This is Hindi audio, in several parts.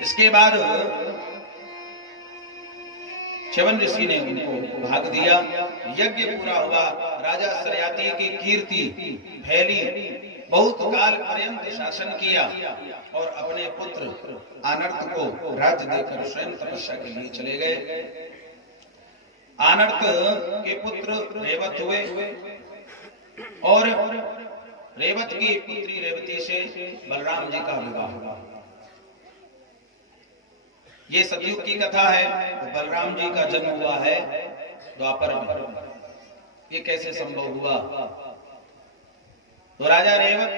इसके बाद च्यवन ऋषि ने उनको भाग दिया। यज्ञ पूरा हुआ। राजा शर्याती की कीर्ति फैली, बहुत काल पर्यंत शासन किया और अपने पुत्र आनर्त को राज्य देकर स्वयं तपस्या के लिए चले गए। आनर्त के पुत्र रेवत हुए और रेवत की पुत्री रेवती से बलराम जी का विवाह हुआ। ये सतयुग की कथा है। तो बलराम जी का जन्म हुआ है द्वापर में। ये कैसे संभव हुआ? तो राजा रेवत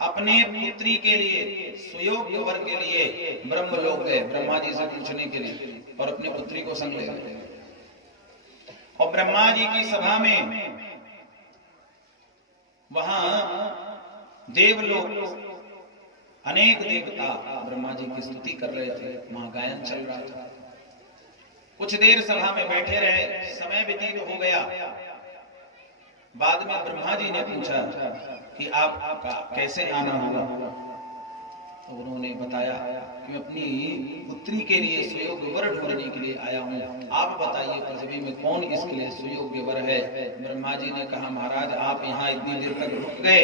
अपने पुत्री के लिए, सुयोग्य वर के लिए ब्रह्मलोक गए ब्रह्मा जी से पूछने के लिए और अपनी पुत्री को संग ले गए। और ब्रह्मा जी की सभा में वहां देवलोक अनेक देवता ब्रह्मा जी की स्तुति कर रहे थे, वहां गायन चल रहा था। कुछ देर सभा में बैठे रहे, समय व्यतीत हो गया। बाद में ब्रह्मा जी ने पूछा कि आपका कैसे आना हुआ? तो उन्होंने बताया कि मैं अपनी पुत्री के लिए सुयोग्य वर ढूंढने के लिए आया हूँ। आप बताइए पृथ्वी में कौन इसके लिए सुयोग्य वर है? ब्रह्मा जी ने कहा, महाराज आप यहाँ इतनी देर तक रुक गए,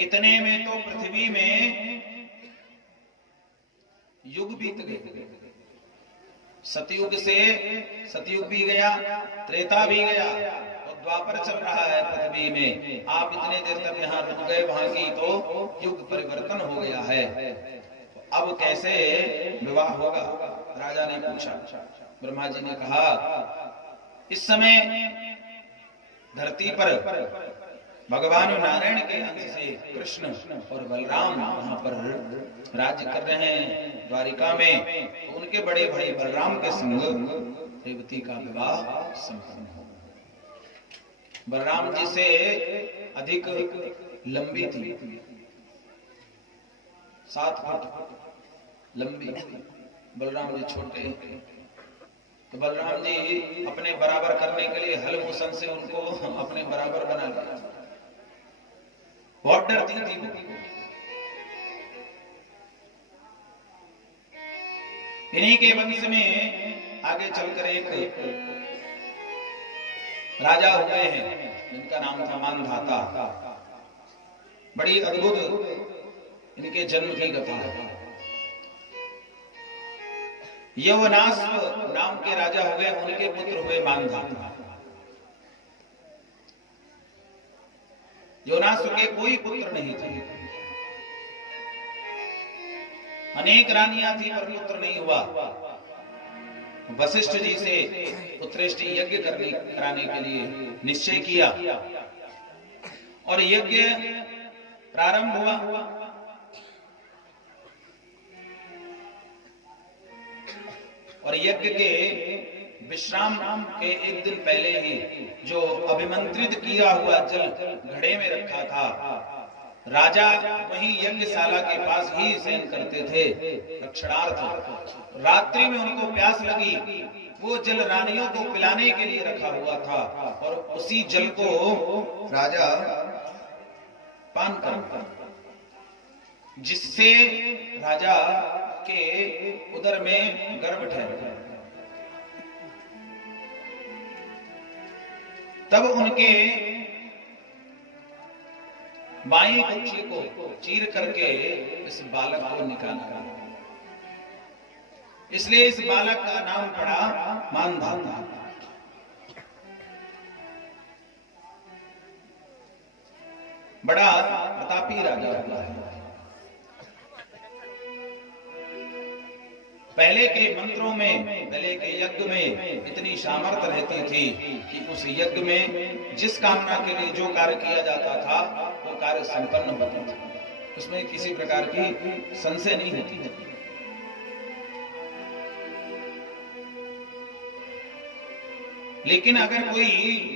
इतने में तो पृथ्वी में युग बीत गए। सतयुग से सतयुग भी गया, त्रेता भी गया और द्वापर चल रहा है पृथ्वी में। आप इतने देर तक यहाँ रुक गए, वहां की तो युग परिवर्तन हो गया है। अब कैसे विवाह होगा? राजा ने पूछा। ब्रह्मा जी ने कहा, इस समय धरती पर भगवान नारायण के अंश से कृष्ण और बलराम वहां पर राज्य कर रहे हैं द्वारिका में। तो उनके बड़े भाई बलराम के संग रेवती का विवाह संपन्न हो। बलराम जी से अधिक लंबी थी, 7 फुट लंबी। बलराम जी छोटे। तो बलराम जी अपने बराबर करने के लिए हल मुसन से उनको अपने बराबर बना लिया। बहुत डरती थी वो। इन्हीं के वंश में आगे चलकर एक राजा हुए हैं जिनका नाम था मानधाता। बड़ी अद्भुत इनके जन्म की कथा है। यवनाश्व नाम के राजा हुए, उनके पुत्र हुए मानधाता। योनासु के कोई पुत्र नहीं थे। अनेक रानियां थी पर पुत्र नहीं हुआ। वशिष्ठ जी से पुत्रेष्टि यज्ञ कराने के लिए निश्चय किया और यज्ञ प्रारंभ हुआ। और यज्ञ के विश्राम के एक दिन पहले ही जो अभिमंत्रित किया हुआ जल घड़े में रखा था, राजा वहीं यज्ञशाला के पास ही शयन करते थे रक्षणार्थ। रात्रि में उनको प्यास लगी, वो जल रानियों को पिलाने के लिए रखा हुआ था और उसी जल को राजा पान करता, जिससे राजा के उदर में गर्भ ठहरा। तब उनके बाएं कुक्षी को चीर करके इस बालक को निकाला। इसलिए इस बालक का नाम पड़ा मानधाता। बड़ा प्रतापी राजा हुआ है। पहले के मंत्रों में, पहले के यज्ञ में इतनी सामर्थ्य रहती थी कि उस यज्ञ में जिस कामना के लिए जो कार्य किया जाता था वो कार्य संपन्न होता था। उसमें किसी प्रकार की संशय नहीं होती थी। लेकिन अगर कोई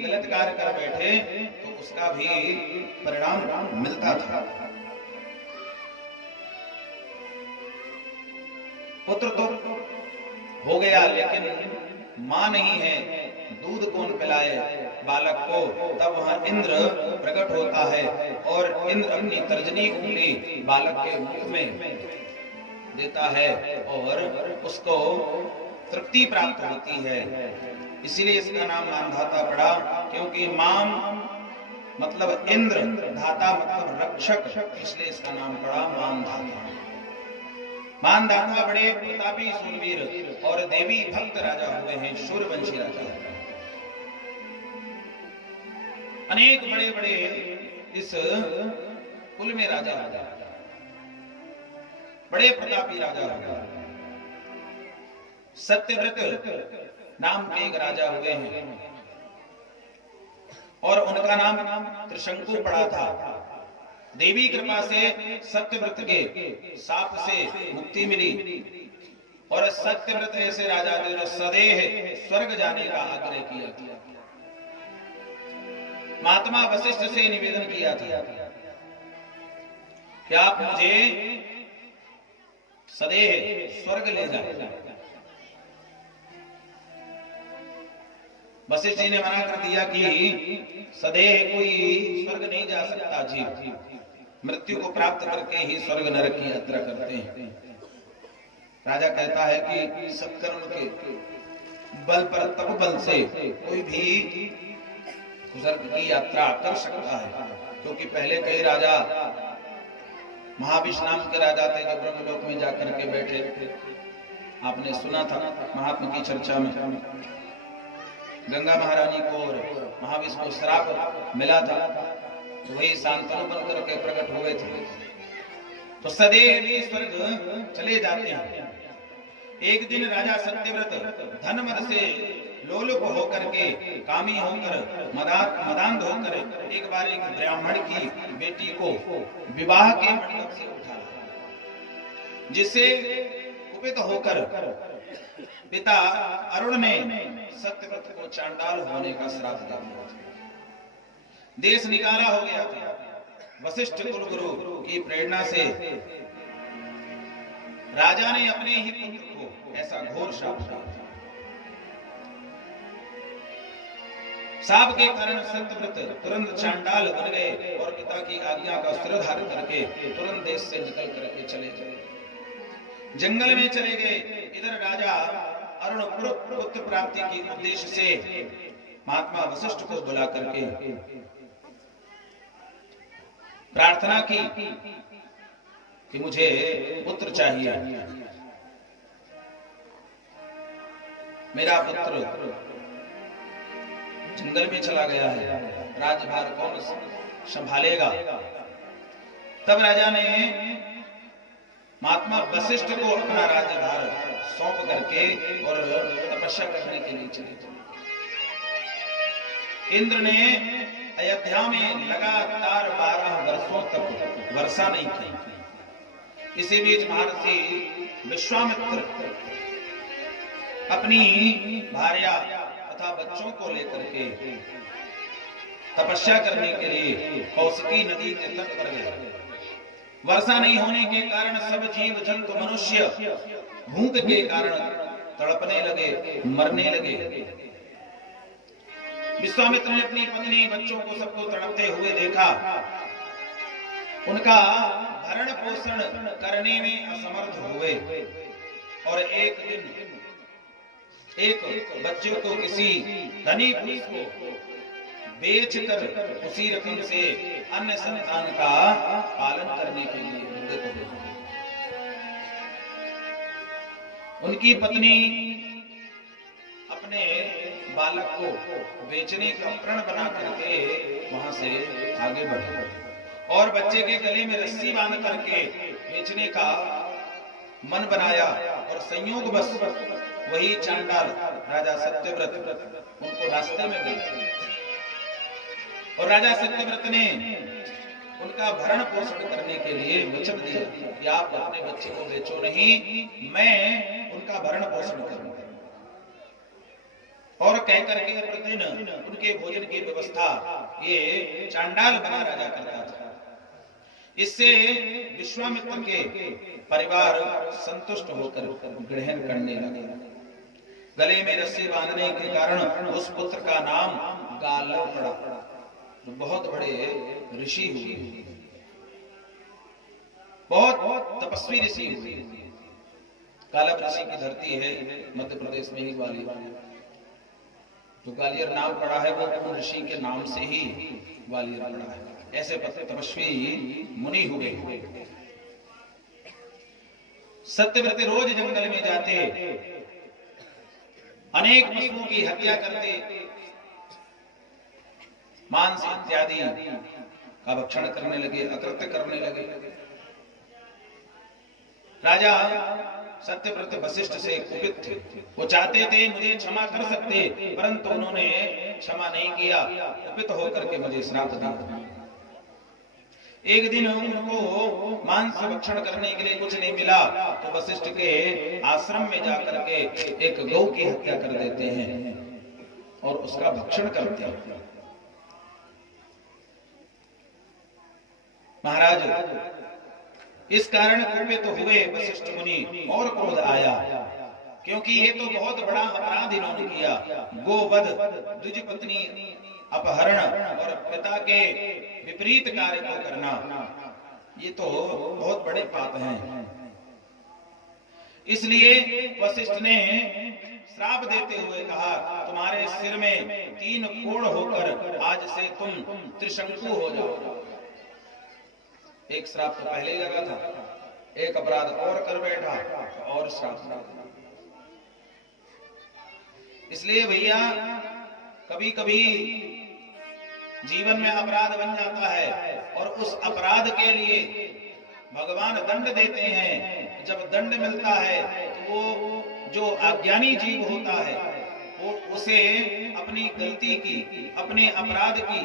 गलत कार्य कर बैठे तो उसका भी परिणाम मिलता था। पुत्र तो हो गया, लेकिन मां नहीं है, दूध कौन पिलाए बालक को? तब वहां इंद्र प्रकट होता है और इंद्र अपनी तर्जनी उंगली बालक के मुख में देता है और उसको तृप्ति प्राप्त होती है। इसीलिए इसका नाम मानधाता पड़ा, क्योंकि माम मतलब इंद्र, धाता मतलब रक्षक, इसलिए इसका नाम पड़ा मानधाता। मानधाता बड़े प्रतापी सूरवीर और देवी भक्त राजा हुए हैं, सूर्यवंशी राजा। अनेक बड़े बड़े इस कुल में राजा हुए, बड़े प्रतापी राजा हुए। सत्यव्रत नाम के एक राजा हुए हैं और उनका नाम त्रिशंकु पड़ा था। देवी कृपा से सत्यव्रत के शाप से मुक्ति मिली और सत्यव्रत ऐसे राजा थे जो सदेह स्वर्ग जाने का आग्रह किया था। महात्मा वशिष्ठ से निवेदन किया था कि आप मुझे सदेह स्वर्ग ले जाए। वशिष्ठ जी ने मना कर दिया कि सदेह कोई स्वर्ग नहीं जा सकता, जीव मृत्यु को प्राप्त करके ही स्वर्ग नरक की यात्रा करते हैं। राजा कहता है कि सत्कर्म के बल पर, तप बल से कोई भी स्वर्ग की यात्रा कर सकता है, क्योंकि पहले कई राजा, महाविष्णु नाम के राजा थे जो ब्रह्मलोक में जाकर के बैठे। आपने सुना था महात्मा की चर्चा में, गंगा महारानी को और महाविष्णु को श्राप मिला था, तो वही शांतनु बन करके प्रकट हुए थे। तो सदैव भी स्वर्ग चले जाते हैं। एक दिन राजा सत्यव्रत धनमद से लोलुप होकर के, कामी होकर, मदांध होकर एक बार एक ब्राह्मण की बेटी को विवाह के मंडप से उठा, जिससे कुपित होकर पिता अरुण ने सत्यव्रत को चांडाल होने का श्राप दिया। देश निकाला हो गया था। वशिष्ठ कुलगुरु की प्रेरणा से राजा ने अपने ही पुत्र को ऐसा घोर शाप दिया। शाप के कारण सत्यव्रत तुरंत चांडाल बन गए और पिता की आज्ञा का शिरोधार करके तुरंत देश से निकल करके चले गए, जंगल में चले गए। इधर राजा अरुण पुत्र प्राप्ति के उद्देश्य से महात्मा वशिष्ठ को बुला करके प्रार्थना की कि मुझे पुत्र चाहिए, मेरा पुत्र जंगल में चला गया है, राज्यभार कौन संभालेगा। तब राजा ने महात्मा वशिष्ठ को अपना राज्यभार सौंप करके और तपस्या करने के लिए चले। इंद्र ने अयोध्या में लगातार 12 वर्षों तक वर्षा नहीं की। इसी बीच महर्षि विश्वामित्र अपनी भार्या तथा बच्चों को लेकर के तपस्या करने के लिए कौशिकी नदी के तट पर गए। वर्षा नहीं होने के कारण सब जीव जंतु मनुष्य भूख के कारण तड़पने लगे, मरने लगे। विश्वामित्र ने अपनी पत्नी, बच्चों को सबको तड़पते हुए देखा। उनका भरण पोषण करने में असमर्थ हुए और एक दिन एक बच्चे को किसी धनी पुरुष को बेचकर उसी रकम से अन्य संतान का पालन करने के लिए उद्यत हुए। उनकी पत्नी अपने बालक को बेचने का प्रण बना करके वहां से आगे बढ़ी और बच्चे के गले में रस्सी बांध करके बेचने का मन बनाया और संयोग बस वही चांडाल राजा सत्यव्रत उनको रास्ते में मिल गए और राजा सत्यव्रत ने उनका भरण पोषण करने के लिए वचन दिया कि आप अपने बच्चे को बेचो नहीं, मैं उनका भरण पोषण करूंगा। और कह करके प्रतिदिन उनके भोजन की व्यवस्था ये चांडाल बना राजा करता था। इससे विश्वामित्र के परिवार संतुष्ट होकर ग्रहण करने लगे। गले में रस्सी बांधने के कारण उस पुत्र का नाम गालव पड़ा। बहुत बड़े ऋषि हुए, बहुत तपस्वी ऋषि हुए। कालभ ऋषि की धरती है मध्य प्रदेश में ही ग्वालियर, तो ग्वालियर नाम पड़ा है वो ऋषि के नाम से ही ग्वालियर पड़ा है। ऐसे तपस्वी मुनि हुए। सत्यव्रत रोज जंगल में जाते, अनेक पशुओं की हत्या करते, मांस इत्यादि का भक्षण करने लगे, अकृत्य करने लगे। राजा सत्यव्रत वशिष्ठ से कुपित थे। वो चाहते थे मुझे क्षमा कर सकते, परंतु उन्होंने क्षमा नहीं किया। कुपित होकर के मुझे श्राप दिया। एक दिन उनको मांस भक्षण करने के लिए कुछ नहीं मिला, तो वशिष्ठ के आश्रम में जाकर के एक गौ की हत्या कर देते हैं और उसका भक्षण करते हैं। महाराज इस कारण कुपित तो हुए वशिष्ठ मुनि और क्रोध आया, क्योंकि ये तो बहुत बड़ा अपराध इन्होंने किया। गोवध, द्विज पत्नी अपहरण और पिता के विपरीत कार्य को करना, ये तो बहुत बड़े पाप हैं। इसलिए वशिष्ठ ने श्राप देते हुए कहा, तुम्हारे सिर में 3 कोड़ होकर आज से तुम त्रिशंकु हो जाओ। एक श्राप तो पहले ही लगा था, एक अपराध और कर बैठा और श्राप। इसलिए भैया कभी कभी जीवन में अपराध बन जाता है और उस अपराध के लिए भगवान दंड देते हैं। जब दंड मिलता है तो वो जो अज्ञानी जीव होता है वो उसे अपनी गलती की, अपने अपराध की,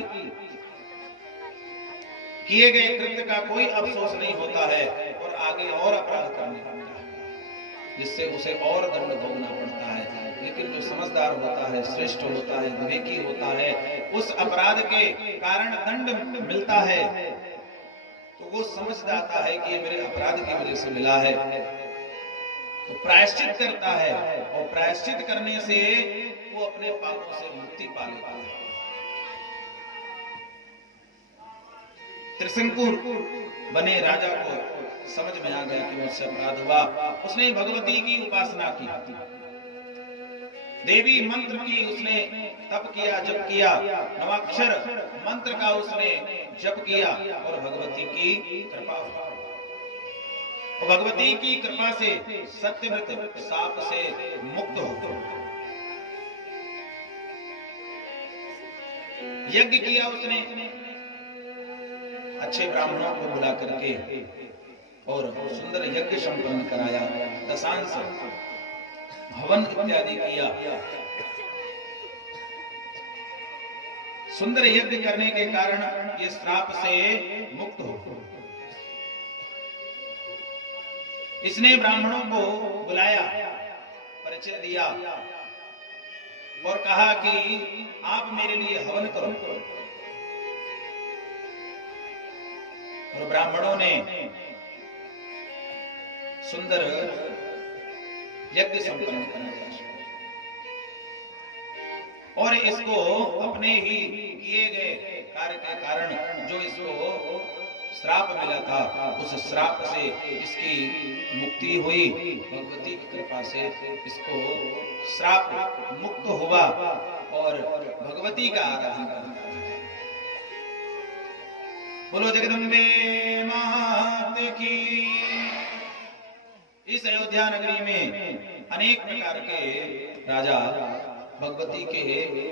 किए गए कृत्य का कोई अफसोस नहीं होता है और आगे और अपराध करने लगता है, जिससे उसे और दंड भोगना पड़ता है। लेकिन जो समझदार होता है, श्रेष्ठ होता है, विवेकी होता है, उस अपराध के कारण दंड मिलता है तो वो समझ जाता है कि ये मेरे अपराध की वजह से मिला है, तो प्रायश्चित करता है और प्रायश्चित करने से वो अपने पापों से मुक्ति पा लेता है। त्रिशंकु बने राजा को समझ में आ गया कि मुझसे अपराध हुआ। उसने भगवती की उपासना की, देवी मंत्र की उसने तप किया, जप किया, नवाक्षर मंत्र का उसने जप किया और भगवती की कृपा हुई। और भगवती की कृपा से सत्यव्रत शाप से मुक्त हो गया। यज्ञ किया उसने, अच्छे ब्राह्मणों को बुला करके और सुंदर यज्ञ संपन्न कराया, दशांश हवन इत्यादि किया। सुंदर यज्ञ करने के कारण ये श्राप से मुक्त हो। इसने ब्राह्मणों को बुलाया, परिचय दिया और कहा कि आप मेरे लिए हवन करो। और ब्राह्मणों ने सुंदर यज्ञ संपन्न कराया और इसको अपने ही किए गए कार्य के कारण जो इसको श्राप मिला था, उस श्राप से इसकी मुक्ति हुई। भगवती की कृपा से इसको श्राप मुक्त हुआ और भगवती का आराधन करता है। बोलो जगदम्बे मात की। इस अयोध्या नगरी में अनेक प्रकार के राजा भगवती के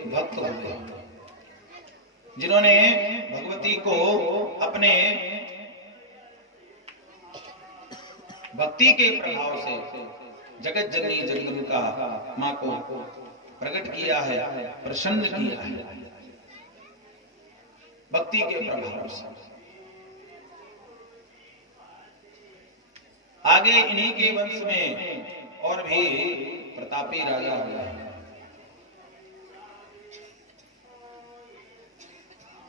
भक्त हुए, जिन्होंने भगवती को अपने भक्ति के प्रभाव से जगत जननी जगदम्बिका मां को प्रकट किया है, प्रसन्न किया है भक्ति के प्रभाव से। आगे इन्हीं के वंश में और भी प्रतापी राजा हुए।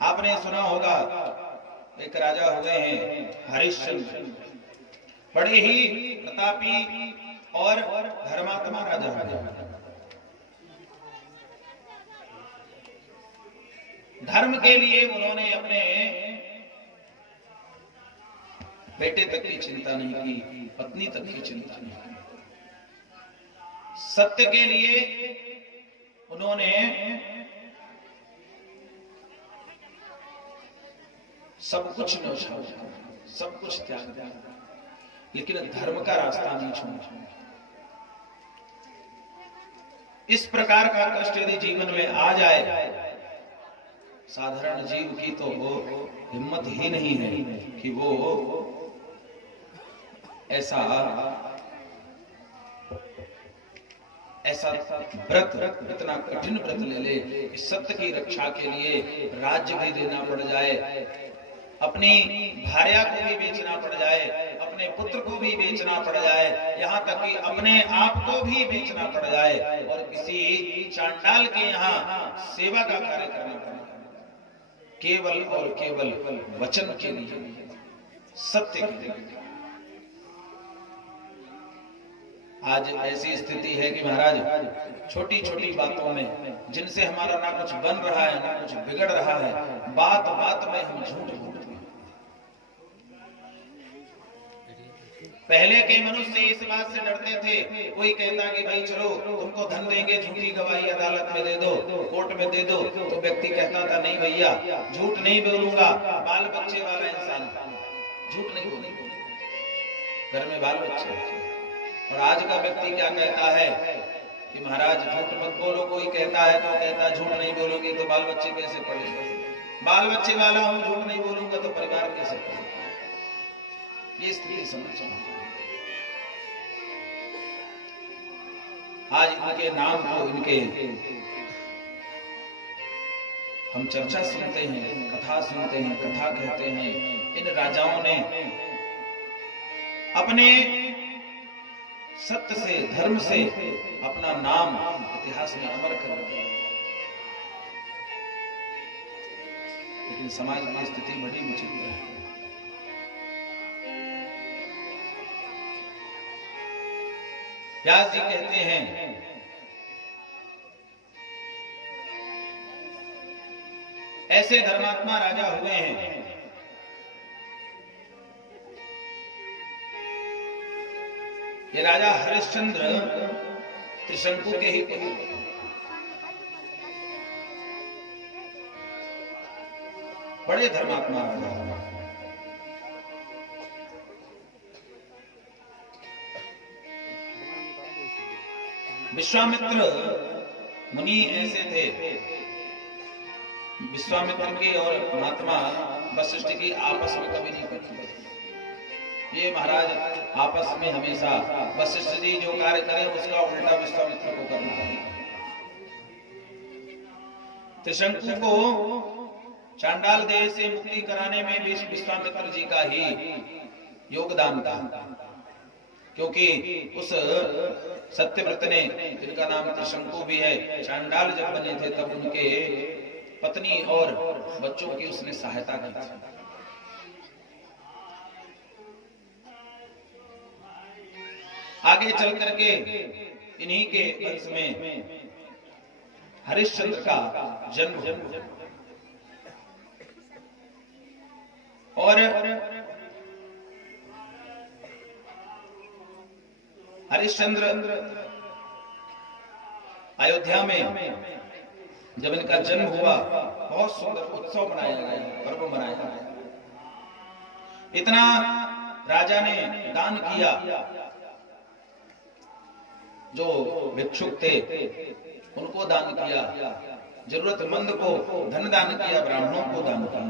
आपने सुना होगा एक राजा हुए हैं हरिश्चंद्र, बड़े ही प्रतापी और धर्मात्मा राजा हुए। धर्म के लिए उन्होंने अपने बेटे तक की चिंता नहीं की, पत्नी तक की चिंता नहीं की। सत्य के लिए उन्होंने सब कुछ न्यौछावर, सब कुछ त्याग दिया, लेकिन धर्म का रास्ता नहीं छोड़ा। इस प्रकार का कष्ट यदि जीवन में आ जाए, साधारण जीव की तो वो हिम्मत ही नहीं है कि वो ऐसा व्रत, इतना कठिन व्रत ले ले कि सत्य की रक्षा के लिए राज्य भी देना पड़ जाए, अपनी भार्या को भी बेचना पड़ जाए, अपने पुत्र को भी बेचना पड़ जाए, यहाँ तक कि अपने आप को भी बेचना पड़ जाए और किसी चांडाल के यहाँ सेवा का कार्य करना पड़ जाए, केवल और केवल वचन के लिए, सत्य के लिए। आज ऐसी स्थिति है कि महाराज छोटी छोटी बातों में, जिनसे हमारा ना कुछ बन रहा है ना कुछ बिगड़ रहा है, बात बात में हम झूठ बोलते हैं। पहले के मनुष्य इस बात से डरते थे, कोई कहता कि भाई चलो तुमको धन देंगे, झूठी गवाही अदालत में दे दो, कोर्ट में दे दो, तो व्यक्ति कहता था नहीं भैया झूठ नहीं बोलूंगा, बाल बच्चे वाला इंसान, झूठ नहीं बोलूंगा, घर में बाल बच्चे। और आज का व्यक्ति क्या कहता है कि महाराज झूठ मत बोलो, कोई कहता है तो कहता है झूठ नहीं बोलोगे to बाल बच्चे कैसे पढ़ेंगे, बाल बच्चे वाला हूं, झूठ नहीं बोलूंगा तो परिवार कैसे पढ़ेगा। ये स्थिति समझ आज इनके नाम को, इनके हम चर्चा सुनते हैं, कथा सुनते हैं, कथा कहते हैं, इन राजाओं ने अपने सत्य से, धर्म से अपना नाम इतिहास में अमर कर दिया, लेकिन समाज की स्थिति बड़ी विचित्र है। व्यास जी कहते हैं ऐसे धर्मात्मा राजा हुए हैं ये राजा हरिश्चंद्र त्रिशंकु के ही पुत्र, बड़े धर्मात्मा राजा। विश्वामित्र मुनि ऐसे थे, विश्वामित्र की और महात्मा वशिष्ठ की आपस में कभी नहीं बनती। ये महाराज आपस में हमेशा वशिष्ठ जी जो कार्य करें उसका उल्टा विश्वामित्र को करना है। त्रिशंकु को चांडाल देह से मुक्ति कराने में भी विश्वामित्र जी का ही योगदान था, क्योंकि उस सत्यव्रत ने, जिनका नाम त्रिशंकु भी है, चांडाल जब बने थे तब उनके पत्नी और बच्चों की उसने सहायता की थी। आगे चल करके इन्हीं के वंश में हरिश्चंद्र का जन्म हुआ और हरिश्चंद्र अयोध्या में जब इनका जन्म हुआ बहुत सुंदर उत्सव मनाया गया, पर्व मनाया गया। इतना राजा ने दान किया, जो भिक्षुक थे उनको दान किया, जरूरतमंद को धन दान किया, ब्राह्मणों को दान किया।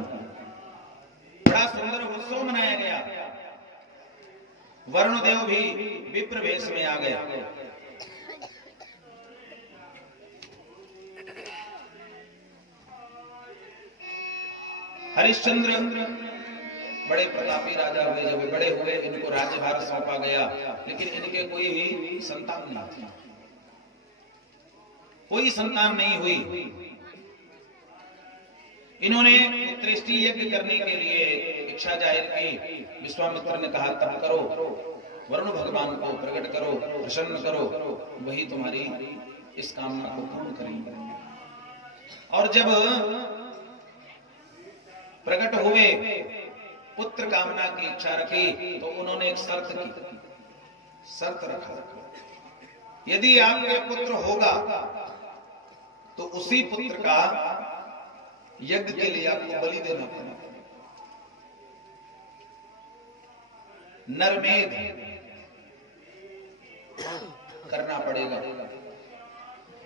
बड़ा सुंदर उत्सव मनाया गया। वरुणदेव भी विप्र वेश में आ गए। हरिश्चंद्र बड़े प्रतापी राजा हुए। जब बड़े हुए इनको राज्यभार सौंपा गया, लेकिन इनके कोई भी संतान नहीं थी, कोई संतान नहीं हुई। इन्होंने पुत्रेष्टि यज्ञ करने के लिए इच्छा जाहिर की। विश्वामित्र ने कहा तब करो, वरुण भगवान को प्रकट करो, प्रसन्न करो, वही तुम्हारी इस कामना को पूर्ण करेंगे। और जब प्रकट हुए, पुत्र कामना की इच्छा रखी, तो उन्होंने एक शर्त रखा यदि आपके पुत्र होगा तो उसी पुत्र का यज्ञ के लिए आपको बलि देना पड़ेगा। नरमेध करना पड़ेगा।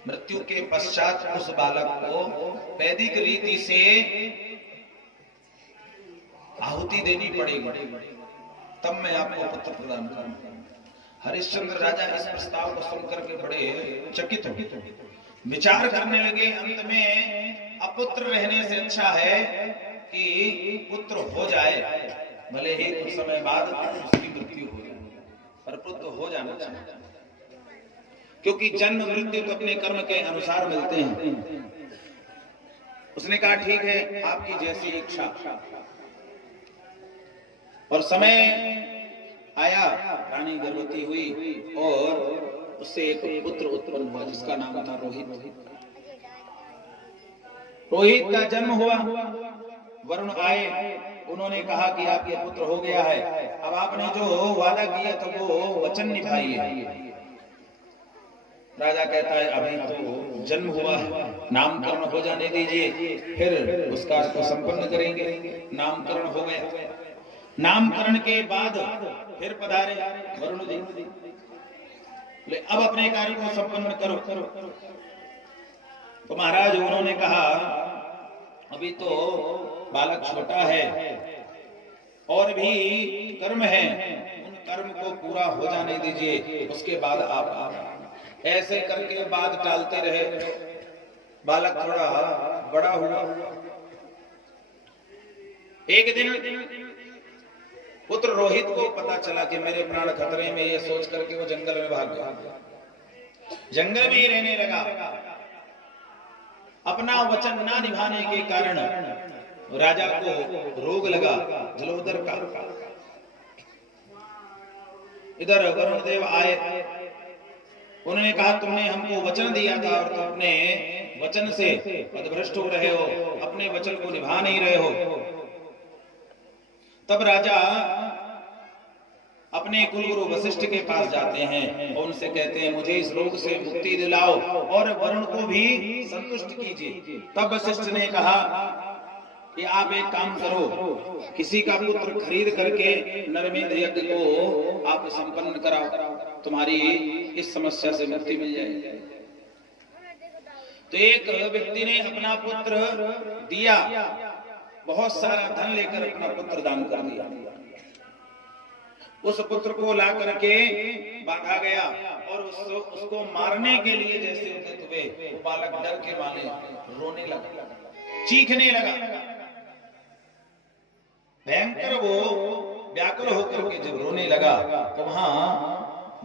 मृत्यु के पश्चात उस बालक को वैदिक रीति से आहुति देनी पड़ेगी, तब मैं आपको पुत्र प्रदान करूंगा। हरिश्चंद्र राजा इस प्रस्ताव को सुनकर के बड़े चकित हो विचार करने लगे। अंत में अपुत्र रहने से अच्छा है कि पुत्र हो जाए, भले ही कुछ समय बाद उसकी मृत्यु हो जाए, पर पुत्र हो जाना चाहिए, क्योंकि जन्म मृत्यु तो अपने कर्म के अनुसार मिलते हैं। उसने कहा ठीक है, आपकी जैसी इच्छा। और समय आया, रानी गर्भवती हुई और उससे एक पुत्र उत्पन्न हुआ जिसका नाम था रोहित। रोहित का जन्म हुआ, वरुण आए, उन्होंने कहा कि आपके पुत्र हो गया है, अब आपने जो वादा किया था वो वचन निभाइए। राजा कहता है अभी तो जन्म हुआ है, नामकरण हो जाने दीजिए, फिर उस कार्य को संपन्न करेंगे। नामकरण हो गया। नामकरण के बाद फिर पधारे वरुण जी, अब अपने कार्य को संपन्न करो। तो महाराज उन्होंने कहा अभी तो बालक छोटा है और भी कर्म है, उन कर्म को पूरा हो जाने दीजिए, उसके बाद आप। ऐसे करके बाद टालते रहे। बालक थोड़ा बड़ा हुआ। एक दिन पुत्र रोहित को पता चला कि मेरे प्राण खतरे में, ये सोच करके वो जंगल में भाग गया। जंगल में ही रहने लगा। अपना वचन ना निभाने के कारण राजा को रोग लगा, जलोदर का। इधर वरुण देव आए, उन्होंने कहा तुमने हमको वचन दिया था और तुम अपने वचन से पदभ्रष्ट हो रहे हो, अपने वचन को निभा नहीं रहे हो। तब राजा अपने कुलगुरु वशिष्ठ के पास जाते हैं और उनसे कहते हैं मुझे इस रोग से मुक्ति दिलाओ और वरुण को भी संतुष्ट कीजिए। तब वशिष्ठ ने कहा कि आप एक काम करो, किसी का पुत्र खरीद करके नरमेध यज्ञ को आप संपन्न कराओ, तुम्हारी इस समस्या से मुक्ति मिल जाएगी। तो एक व्यक्ति ने अपना पुत्र दिया, बहुत सारा धन लेकर अपना पुत्र दान कर दिया। उस पुत्र को ला करके बांधा गया और उसको मारने के लिए जैसे उद्यत हुए, वो बालक डर के मारे रोने लगा, चीखने लगा। भयंकर वो व्याकुल होकर के जब रोने लगा तो वहां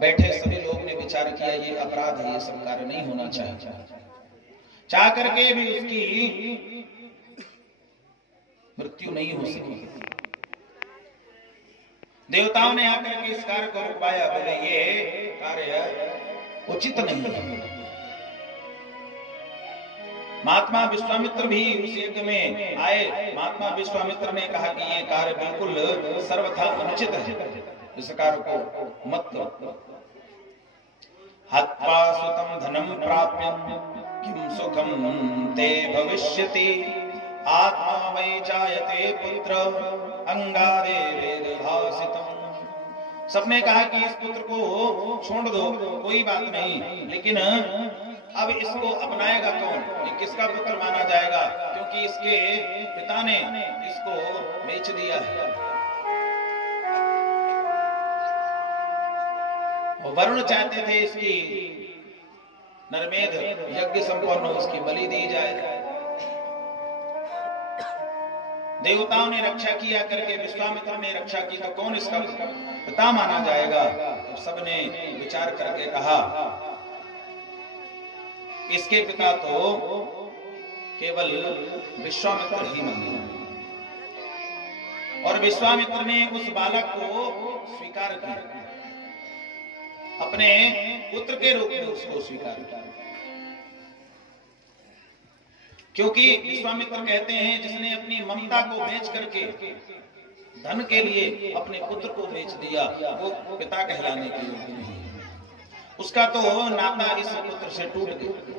बैठे सभी लोग ने विचार किया ये अपराध है, ये सब कार्य नहीं होना चाहिए। चाह करके भी उसकी मृत्यु नहीं हो सकी। देवताओं ने आकर के इस कार्य को रुकवाया, बोले ये कार्य उचित नहीं है। महात्मा विश्वामित्र भी उस यज्ञ में आए। महात्मा विश्वामित्र ने कहा कि ये कार्य बिल्कुल सर्वथा अनुचित है, इस कार्य को मत करो। हत्वा सुतम धनम प्राप्य किम सुखम ते भविष्यति, आत्मा वै जायते पुत्र अंगारे वेद भासितम। सबने कहा कि इस पुत्र को छोड़ दो, कोई बात नहीं, लेकिन अब इसको अपनाएगा कौन, ये किसका पुत्र माना जाएगा, क्योंकि इसके पिता ने इसको बेच दिया है। वरुण चाहते थे इसकी नरमेध यज्ञ संपन्न हो, उसकी बलि दी जाए। देवताओं ने रक्षा किया करके विश्वामित्र ने रक्षा की, तो कौन इसका पिता माना जाएगा। तो सबने विचार करके कहा इसके पिता तो केवल विश्वामित्र ही माने। और विश्वामित्र ने उस बालक को स्वीकार किया, अपने पुत्र के रूप में उसको स्वीकार किया, क्योंकि विश्वामित्र कहते हैं जिसने अपनी ममता को बेच करके धन के लिए अपने पुत्र को बेच दिया, वो पिता कहलाने के योग्य नहीं। उसका तो नाता इस पुत्र से टूट गया।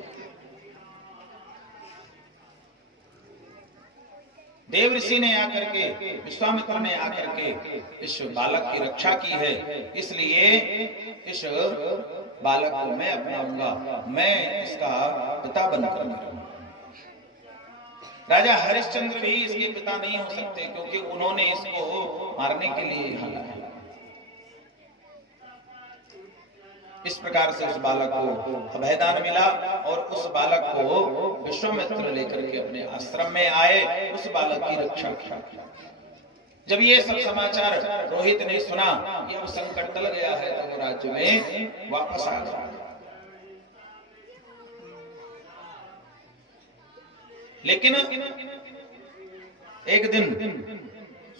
देव ऋषि ने आकर के, विश्वामित्र ने आकर के इस बालक की रक्षा की है, इसलिए इस बालक को मैं अपनाऊंगा, मैं इसका पिता बनकर रहूंगा। राजा हरिश्चंद्र भी इसके पिता नहीं हो सकते, क्योंकि उन्होंने इसको मारने के लिए यहाँ लाया। इस प्रकार से उस बालक को अभयदान मिला और उस बालक को विश्वामित्र लेकर के अपने आश्रम में आए, उस बालक की रक्षा की। जब ये सब समाचार रोहित ने सुना कि अब संकट टल गया है, तो वो राज्य में वापस आ गया। लेकिन एक दिन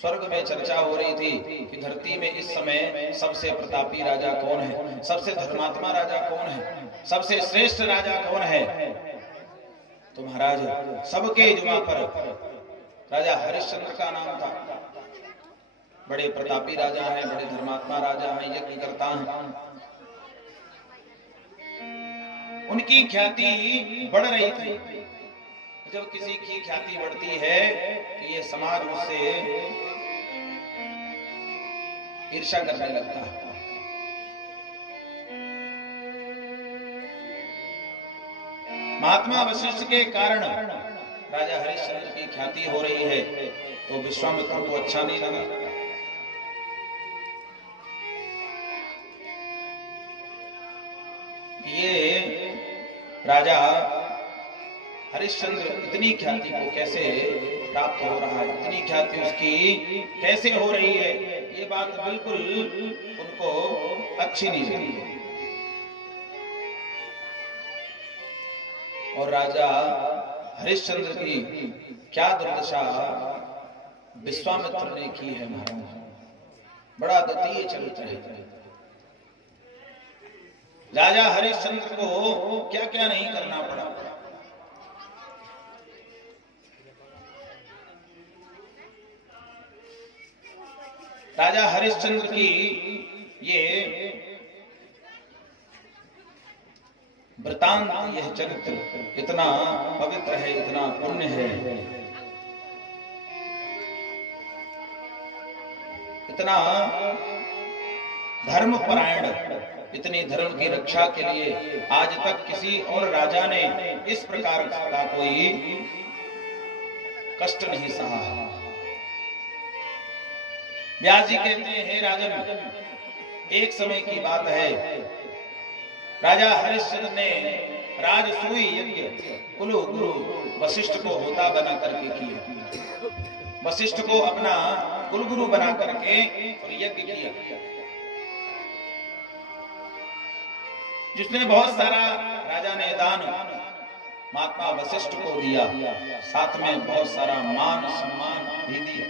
स्वर्ग में चर्चा हो रही थी कि धरती में इस समय सबसे प्रतापी राजा कौन है, सबसे धर्मात्मा राजा कौन है, सबसे श्रेष्ठ राजा कौन है। तो महाराज सबके जुमा पर राजा हरिश्चंद्र का नाम था। बड़े प्रतापी राजा हैं, बड़े धर्मात्मा राजा हैं, यज्ञ करता हैं। उनकी ख्याति बढ़ रही थी। जब किसी की ख्याति बढ़ती है कि ये समाज उससे ईर्ष्या करने लगता है। महात्मा वशिष्ठ के कारण राजा हरिश्चंद्र की ख्याति हो रही है, तो विश्वामित्र को अच्छा नहीं लगा। ये राजा हरिश्चंद्र इतनी ख्याति को कैसे प्राप्त हो रहा है, इतनी ख्याति उसकी कैसे हो रही है, ये बात बिल्कुल उनको अच्छी नहीं लगी। और राजा हरिश्चंद्र की क्या दुर्दशा विश्वामित्र ने की है महाराज, बड़ा दतीय चरित्र है। राजा हरिश्चंद्र को क्या क्या नहीं करना पड़ा। राजा हरिश्चंद्र की ये वृतांत, यह चरित्र इतना पवित्र है, इतना पुण्य है, इतना धर्मपरायण, इतनी धर्म की रक्षा के लिए आज तक किसी और राजा ने इस प्रकार का कोई कष्ट नहीं सहा। व्यास जी कहते हैं, राजन, एक समय की बात है, राजा हरिश्चंद्र ने राजसूय यज्ञ कुल गुरु वशिष्ठ को होता बना करके किया। वशिष्ठ को अपना कुलगुरु बना करके और यज्ञ किया, जिसने बहुत सारा राजा ने दान महात्मा वशिष्ठ को दिया, साथ में बहुत सारा मान सम्मान भी दिया।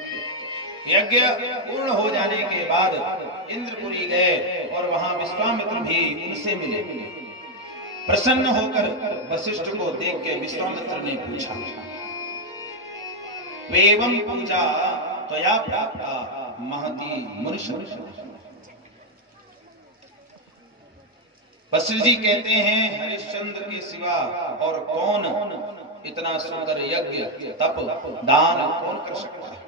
यज्ञ पूर्ण हो जाने के बाद इंद्रपुरी गए और वहां विश्वामित्र भी उनसे मिले। प्रसन्न होकर वशिष्ठ को देख के विश्वामित्र ने पूछा, एवं पूजा त्वया प्राप्ता महती मुनिषु। वशिष्ठ जी कहते हैं, हरिश्चंद्र के सिवा और कौन इतना सुंदर यज्ञ तप दान कौन कर सकता है,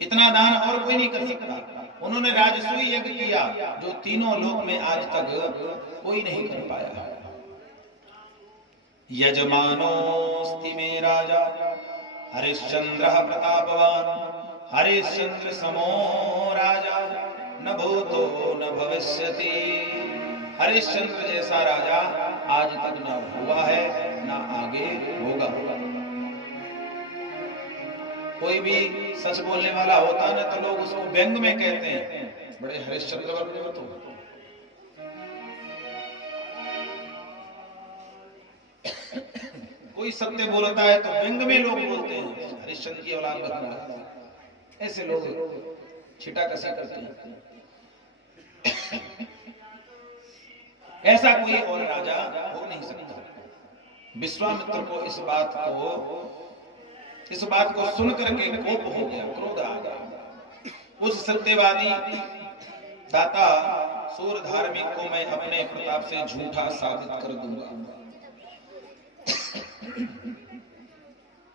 इतना दान और कोई नहीं कर सकता। उन्होंने राजसूय यज्ञ किया जो तीनों लोक में आज तक कोई नहीं कर पाया। यजमानोस्ति में राजा हरिश्चंद्र प्रतापवान, हरिश्चंद्र समो राजा न भूतो न भविष्यति। हरिश्चंद्र जैसा राजा आज तक न हुआ है, न आगे होगा। कोई भी सच बोलने वाला होता है ना, तो लोग उसको व्यंग में कहते हैं, बड़े हरिश्चंद्र बन गए तो। कोई सत्य बोलता है तो व्यंग में लोग बोलते हैं, हरिश्चंद्र की औलाद बन रहा है। ऐसे लोग छिटा कसा करते हैं। ऐसा कोई और राजा हो नहीं सकता। विश्वामित्र को इस बात को सुनकर के कोप हो गया, क्रोध आ गया। उस सत्यवादी दाता सूर धार्मिक को मैं अपने प्रताप से झूठा साबित कर दूंगा।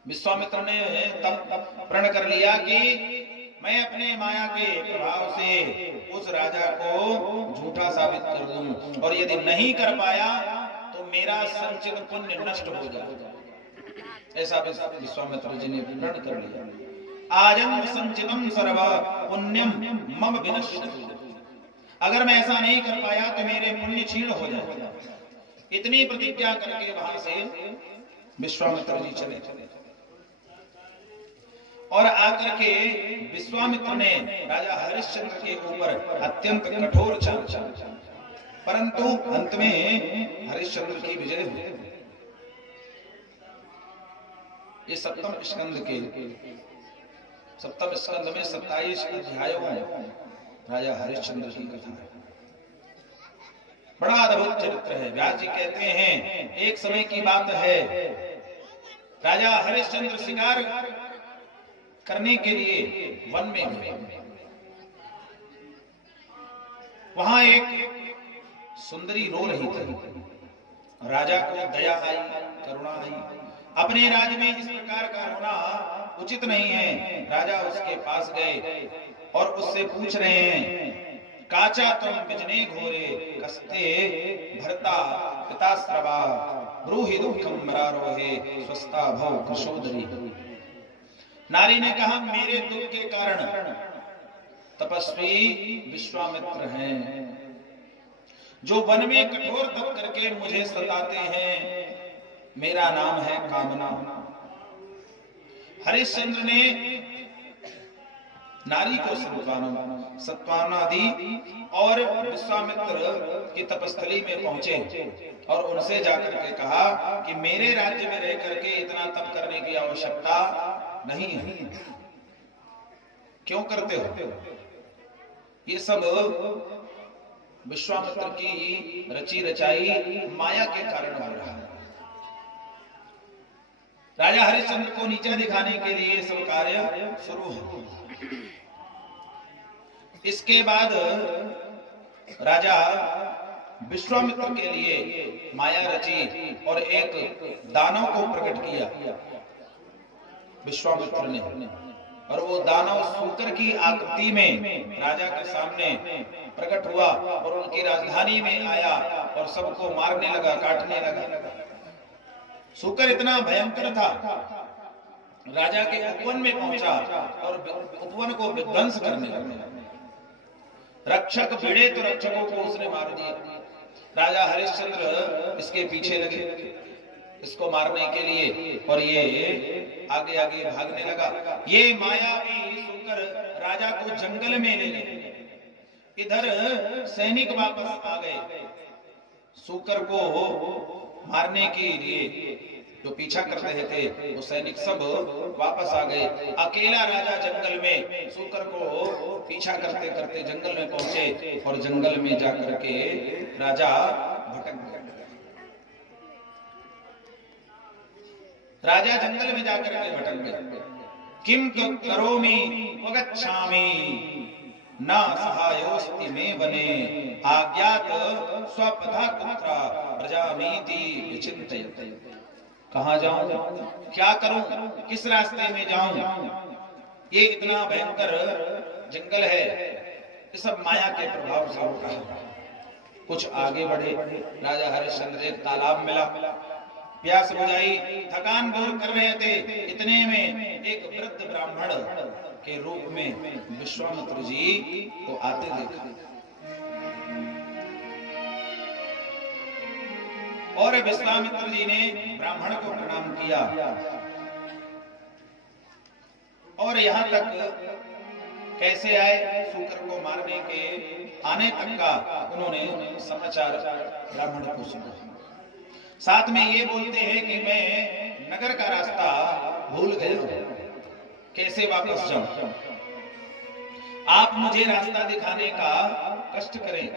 विश्वामित्र ने तब प्रण कर लिया कि मैं अपने माया के प्रभाव से उस राजा को झूठा साबित कर दूं, और यदि नहीं कर पाया तो मेरा संचित पुण्य नष्ट हो जाएगा। ऐसा विश्वामित्र जी ने प्रण कर लिया। आजन्म संचितम सर्व पुण्यम मम विनश्यति। अगर मैं ऐसा नहीं कर पाया तो मेरे पुण्य क्षीण हो जाएगा। इतनी प्रतिज्ञा करके वहां से विश्वामित्र जी चले और आकर के विश्वामित्र ने राजा हरिश्चंद्र के ऊपर अत्यंत कठोर चाल चला, परंतु अंत में हरिश्चंद्र की विजय हुई। ये सप्तम स्कंद में 27 अध्यायों में राजा हरिश्चंद्र की कथा है। बड़ा अद्भुत चरित्र है। व्यास जी कहते हैं, एक समय की बात है, राजा हरिश्चंद्र शिकार करने के लिए वन में गए। वहां एक सुंदरी रो रही थी। राजा को दया आई, करुणा आई। अपने राज्य में इस प्रकार का रोना उचित नहीं है। राजा उसके पास गए और उससे पूछ रहे हैं, काचा तुम बिजने घोरे कस्ते भरता पितास्त्रवा ब्रूहि दुःखम मरारोहे स्वस्था भव कृशोदरी। नारी ने कहा, मेरे दुख के कारण तपस्वी विश्वामित्र हैं, जो वन में कठोर तप करके मुझे सताते हैं। मेरा नाम है कामना। हरिश्चंद्र ने नारी को सत्वाना दी और विश्वामित्र की तपस्थली में पहुंचे और उनसे जाकर के कहा कि मेरे राज्य में रह करके इतना तप करने की आवश्यकता नहीं है। क्यों करते हो? ये सब विश्वामित्र की रची रचाई माया के कारण हो रहा है। राजा हरिश्चंद्र को नीचा दिखाने के लिए सब कार्य शुरू है। इसके बाद राजा विश्वामित्र के लिए माया रची और एक दानव को प्रकट किया विश्वामित्र ने, और वो दानव सूकर की आकृति में राजा के सामने प्रकट हुआ और उनकी राजधानी में आया और सबको मारने लगा, काटने लगा। सूकर इतना भयंकर था, राजा के उपवन में पहुंचा और उपवन को विध्वंस करने लगा। रक्षक भिड़े तो रक्षकों को उसने मार दिया। राजा हरिश्चंद्र इसके पीछे लगे इसको मारने के लिए, और ये आगे आगे भागने लगा। ये मायावी सूकर राजा को जंगल में ले गए। इधर सैनिक वापस आ गए। सूकर को मारने के लिए जो पीछा कर रहे थे वो सैनिक सब वापस आ गए। अकेला राजा जंगल में सूकर को पीछा करते करते जंगल में पहुंचे और जंगल में जाकर के राजा भटक गया। राजा जंगल में जाकर के भटक गया। किम करोमि वगच्छामि न सहायोस्ति मे वने आज्ञात स्वपथा कुत्र प्रजामीति विचिन्तयति। कहाँ जाऊं, क्या करूं, किस रास्ते में जाऊं? ये इतना भयंकर जंगल है। ये सब माया के प्रभाव से होता है। कुछ आगे बढ़े, राजा हरिश्चंद्र एक तालाब मिला, प्यास बुझाई, थकान दूर कर रहे थे। इतने में एक वृद्ध ब्राह्मण के रूप में विश्वामित्र जी को आते देखा और विश्वामित्र जी ने ब्राह्मण को प्रणाम किया और यहाँ तक कैसे आए, सूकर को मारने के आने तक का उन्होंने समाचार ब्राह्मण को सुना। साथ में ये बोलते हैं कि मैं नगर का रास्ता भूल गया, कैसे वापस जाऊं? आप मुझे रास्ता दिखाने का कष्ट करें।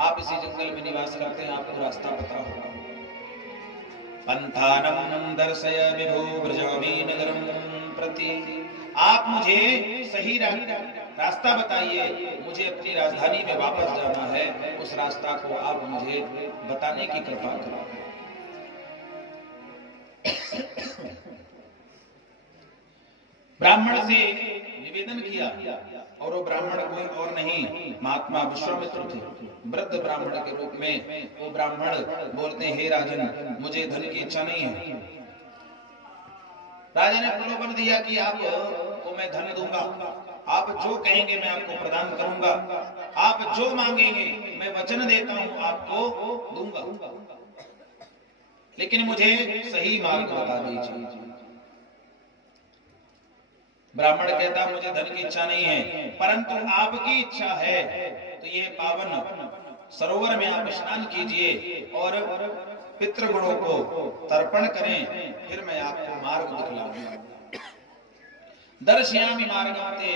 आप इसी जंगल में निवास करते हैं, आपको रास्ता पता होगा। पंथानम दर्शय विभो ब्रजामी नगरम प्रति। आप मुझे सही रास्ता बताइए, मुझे अपनी राजधानी में वापस जाना है, उस रास्ता को आप मुझे बताने की कृपा करो। ब्राह्मण से निवेदन किया, और वो ब्राह्मण कोई और नहीं, महात्मा विश्वामित्र थे। वृद्ध ब्राह्मण के रूप में वो ब्राह्मण बोलते हैं, हे राजन, मुझे धन की इच्छा नहीं है। राजा ने प्रलोभन दिया कि आपको मैं धन दूंगा, आप जो कहेंगे मैं आपको प्रदान करूंगा, आप जो मांगेंगे मैं वचन देता हूं आपको दूंगा, लेकिन मुझे सही मार्ग बता दीजिए। ब्राह्मण कहता, मुझे धन की इच्छा नहीं है, परंतु आपकी इच्छा है तो ये पावन सरोवर में आप स्नान कीजिए और पितृगणों को तर्पण करें, फिर मैं आपको मार्ग दिखलाऊंगा। दर्शयामि मार्गं ते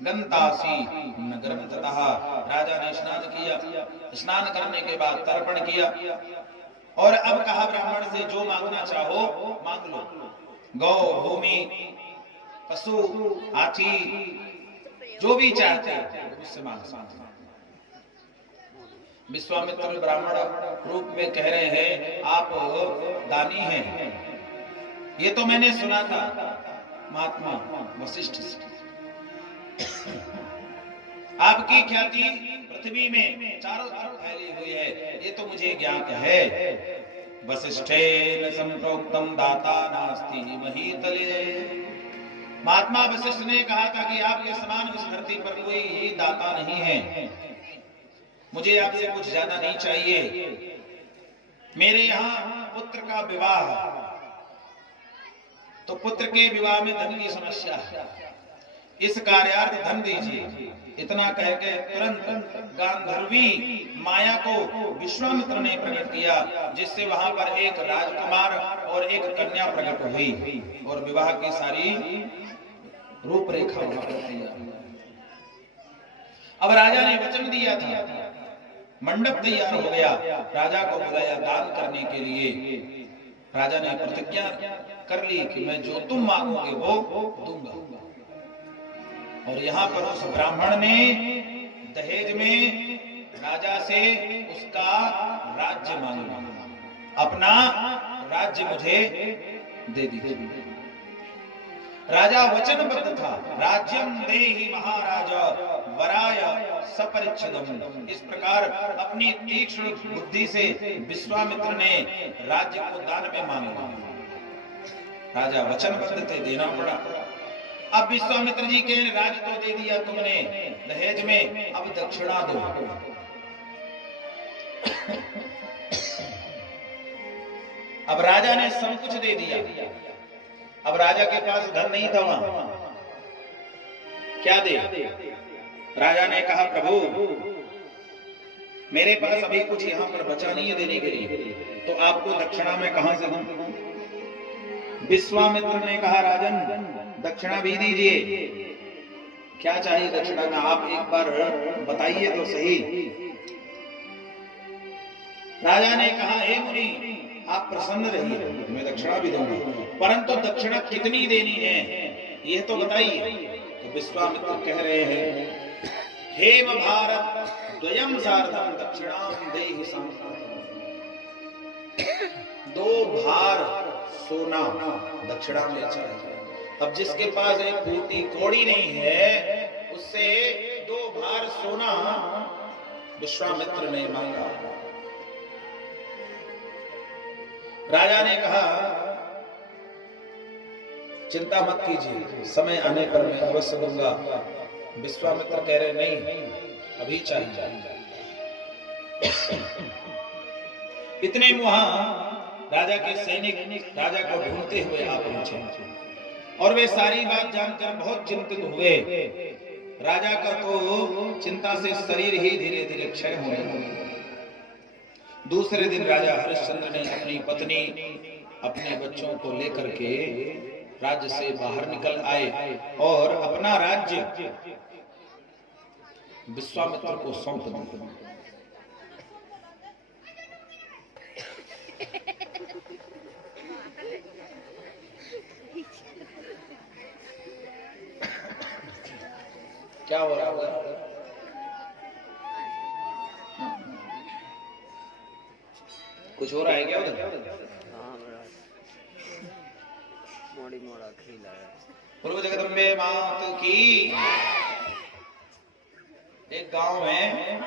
गंतासि नगरं ततः। राजा ने स्नान किया, स्नान करने के बाद तर्पण किया, और अब कहा ब्राह्मण से, जो मांगना चाहो मांग लो, गौ, भूमि, पशु, हाथी, जो भी चाहते हैं उससे मांग सकते। विश्वामित्र ब्राह्मण रूप में कह रहे हैं, आप दानी हैं, ये तो मैंने सुना था महात्मा वशिष्ठ से। आपकी ख्याति पृथ्वी में चारों तरफ फैली हुई है, ये तो मुझे ज्ञात है। वशिष्ठेन संप्रोक्तम दाता नास्ति महीतले। महात्मा वशिष्ठ ने कहा था कि आपके समान इस धरती पर कोई दाता नहीं है, मुझे आपसे कुछ ज्यादा नहीं चाहिए। मेरे यहाँ पुत्र का विवाह, तो पुत्र के विवाह में धन की समस्या है, इस कार्यार्थ धन दीजिए। इतना कहकर तुरंत गांधर्वी माया को विश्वामित्र ने प्रकट किया, जिससे वहां पर एक राजकुमार और एक कन्या प्रकट हुई, और विवाह की सारी रूपरेखा तैयार। अब राजा ने वचन दिया था, मंडप तैयार हो गया, राजा को बुलाया दान करने के लिए। राजा ने प्रतिज्ञा कर ली कि मैं जो तुम मांगोगे वो दूंगा। और यहाँ पर उस ब्राह्मण ने दहेज में राजा से उसका राज्य मांगा, अपना राज्य मुझे दे दीजिए। राजा वचनबद्ध था, राज्यम देहि महाराजा वराय सपरिच्छदम। इस प्रकार अपनी तीक्ष्ण बुद्धि से विश्वामित्र ने राज्य को दान में मांगा। राजा वचनबद्ध थे, देना पड़ा। अब विश्वामित्र जी के राज्य तो दे दिया तुमने दहेज में, अब दक्षिणा दो। अब राजा ने सब कुछ दे दिया। अब राजा के पास धन नहीं था, वहां क्या दे। राजा ने कहा, प्रभु मेरे पास अभी कुछ यहाँ पर बचा नहीं है देने के लिए, तो आपको दक्षिणा में कहां से दूं। विश्वामित्र ने कहा, राजन दक्षिणा भी दीजिए। क्या चाहिए दक्षिणा में, आप एक बार बताइए तो सही। राजा ने कहा, हे मुनि आप प्रसन्न रहिए, मैं दक्षिणा भी दूंगा, परंतु दक्षिणा कितनी देनी है यह तो बताइए। तो विश्वामित्र कह रहे हैं, हेम भारत द्वयम सार्धम दक्षिणाम देहि संप्रति। 2 भार सोना दक्षिणा में चाहिए। अब जिसके पास एक फूटी कौड़ी नहीं है, उससे 2 भार सोना विश्वामित्र ने मांगा। राजा ने कहा, चिंता मत कीजिए, समय आने पर मैं अवश्य दूंगा। विश्वामित्र कह रहे, नहीं अभी चाहिए। इतने में वहां राजा के सैनिक राजा को ढूंढते हुए आ पहुंचे, और वे सारी बात जानकर बहुत चिंतित हुए। राजा का तो चिंता से शरीर ही धीरे धीरे क्षय होने लगा। दूसरे दिन राजा हरिश्चंद्र ने अपनी पत्नी अपने बच्चों को लेकर के राज्य से बाहर निकल आए और अपना राज्य विश्वामित्र को सौंप दिया। कुछ हो रहा है क्या उधर? हाँ मोड़ी मोड़ा खेला है। बोलो जगदम्बे मात की। एक गांव में